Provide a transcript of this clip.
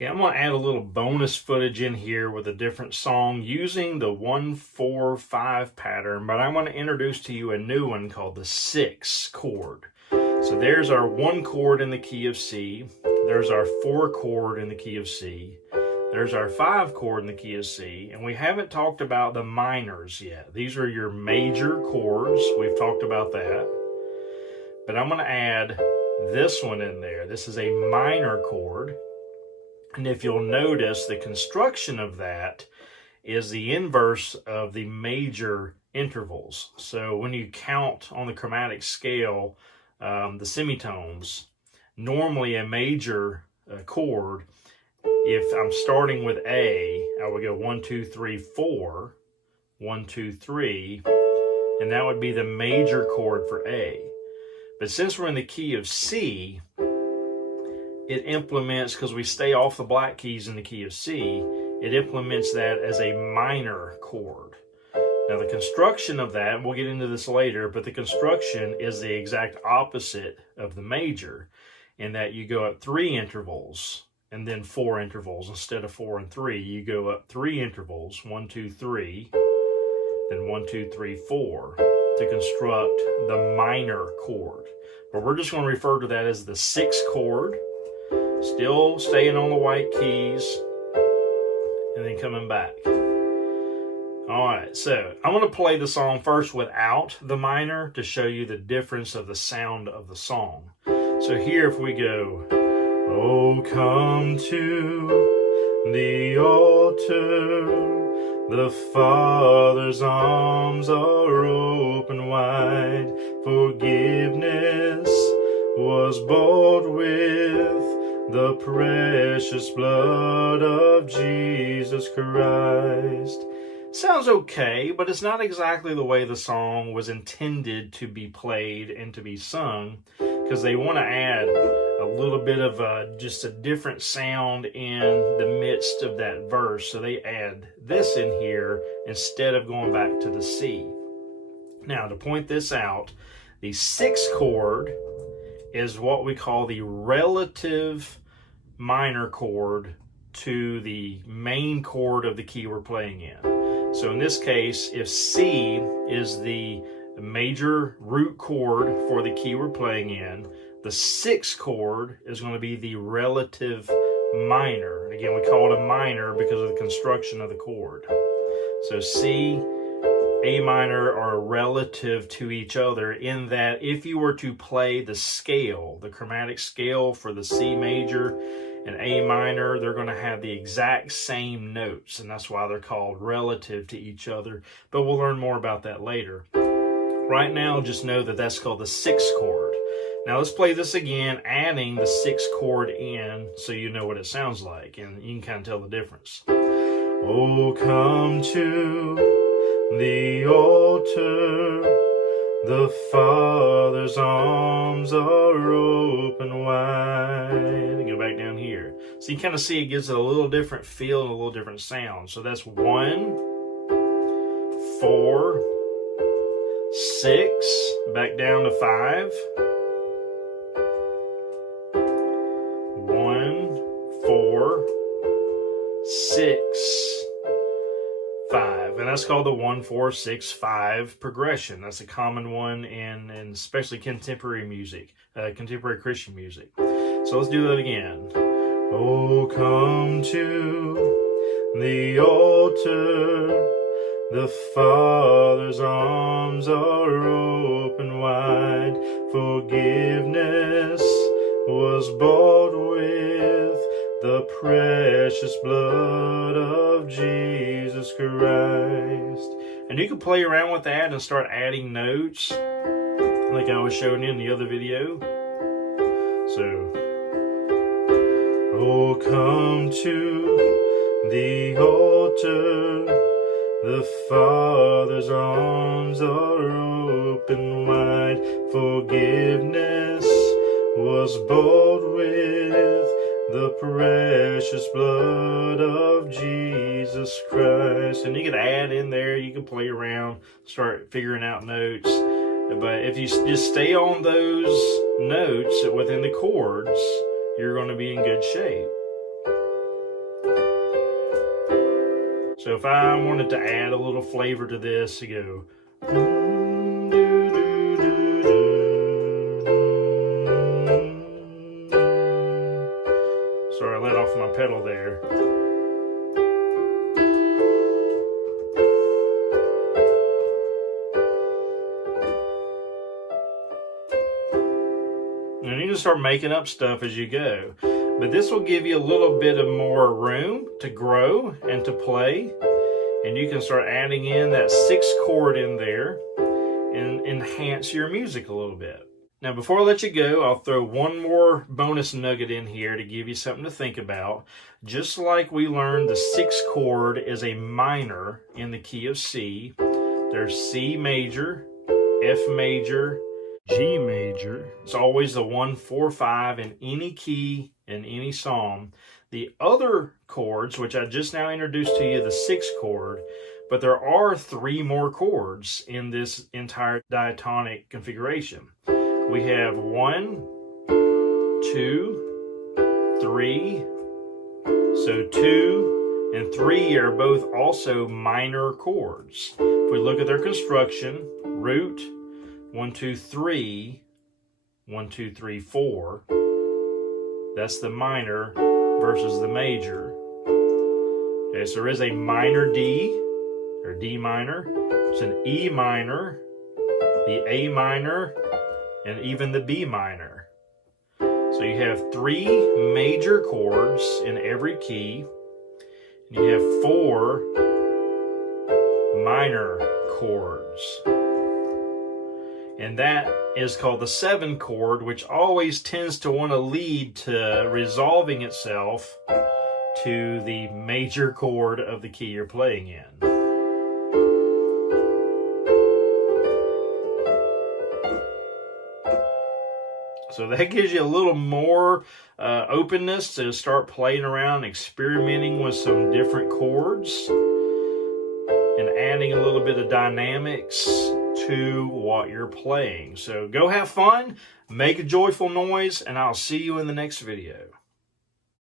Yeah, I'm going to add a little bonus footage in here with a different song using the 1-4-5 pattern, but I'm going to introduce to you a new one called the 6 chord. So there's our 1 chord in the key of C, there's our 4 chord in the key of C, there's our 5 chord in the key of C, and we haven't talked about the minors yet. These are your major chords, we've talked about that, but I'm going to add this one in there. This is a minor chord. And if you'll notice, the construction of that is the inverse of the major intervals. So when you count on the chromatic scale, the semitones, normally a major chord, if I'm starting with A, I would go 1, 2, 3, 4, 1, 2, 3, and that would be the major chord for A. But since we're in the key of C, it implements, because we stay off the black keys in the key of C, it implements that as a minor chord. Now the construction of that, we'll get into this later, but the construction is the exact opposite of the major, in that you go up 3 intervals and then 4 intervals. Instead of 4 and 3, you go up 3 intervals, 1, 2, 3, then 1, 2, 3, 4, to construct the minor chord. But we're just going to refer to that as the 6th chord. Still staying on the white keys, and then coming back. Alright, so I'm going to play the song first without the minor to show you the difference of the sound of the song. So here if we go, oh come to the altar, the Father's arms are open wide, forgiveness was bought with the precious blood of Jesus Christ. Sounds okay, but it's not exactly the way the song was intended to be played and to be sung, because they want to add a little bit of just a different sound in the midst of that verse. So they add this in here instead of going back to the C. Now, to point this out, the 6th chord is what we call the relative minor chord to the main chord of the key we're playing in. So in this case, if C is the major root chord for the key we're playing in, the 6th chord is going to be the relative minor. And again, we call it a minor because of the construction of the chord. So C, A minor are relative to each other, in that if you were to play the scale, the chromatic scale for the C major and A minor, they're going to have the exact same notes, and that's why they're called relative to each other. But we'll learn more about that later. Right now, just know that that's called the 6th chord. Now let's play this again, adding the 6th chord in so you know what it sounds like, and you can kind of tell the difference. Oh, come to the altar, the Father's arms are open wide. And go back down here. So you kind of see it gives it a little different feel and a little different sound. So that's 1, 4, 6, back down to 5. 1, 4, 6, 5, and that's called the 1, 4, 6, 5 progression. That's a common one in especially contemporary music, contemporary Christian music. So let's do that again. Oh, come to the altar, the Father's arms are open wide, forgiveness was bought with the precious blood of Jesus Christ. And you can play around with that and start adding notes like I was showing you in the other video. So, oh, come to the altar, the Father's arms are open wide, forgiveness was bought with the precious blood of Jesus Christ. And you can add in there, you can play around, start figuring out notes. But if you just stay on those notes within the chords, you're going to be in good shape. So if I wanted to add a little flavor to this, you go. Sorry, I let off my pedal there. And you can start making up stuff as you go. But this will give you a little bit of more room to grow and to play. And you can start adding in that 6th chord in there and enhance your music a little bit. Now, before I let you go, I'll throw one more bonus nugget in here to give you something to think about. Just like we learned the 6th chord is a minor in the key of C, there's C major, F major, G major. It's always the 1, 4, 5 in any key in any psalm. The other chords, which I just now introduced to you, the 6th chord, but there are 3 more chords in this entire diatonic configuration. We have 1, 2, 3. So 2 and 3 are both also minor chords. If we look at their construction, root, 1, 2, 3, 1, 2, 3, 4. That's the minor versus the major. Okay, so there is a minor D, or D minor. It's an E minor, the A minor, and even the B minor. So you have 3 major chords in every key. And you have 4 minor chords. And that is called the 7 chord, which always tends to want to lead to resolving itself to the major chord of the key you're playing in. So that gives you a little more openness to start playing around, experimenting with some different chords, and adding a little bit of dynamics to what you're playing. So go have fun, make a joyful noise, and I'll see you in the next video.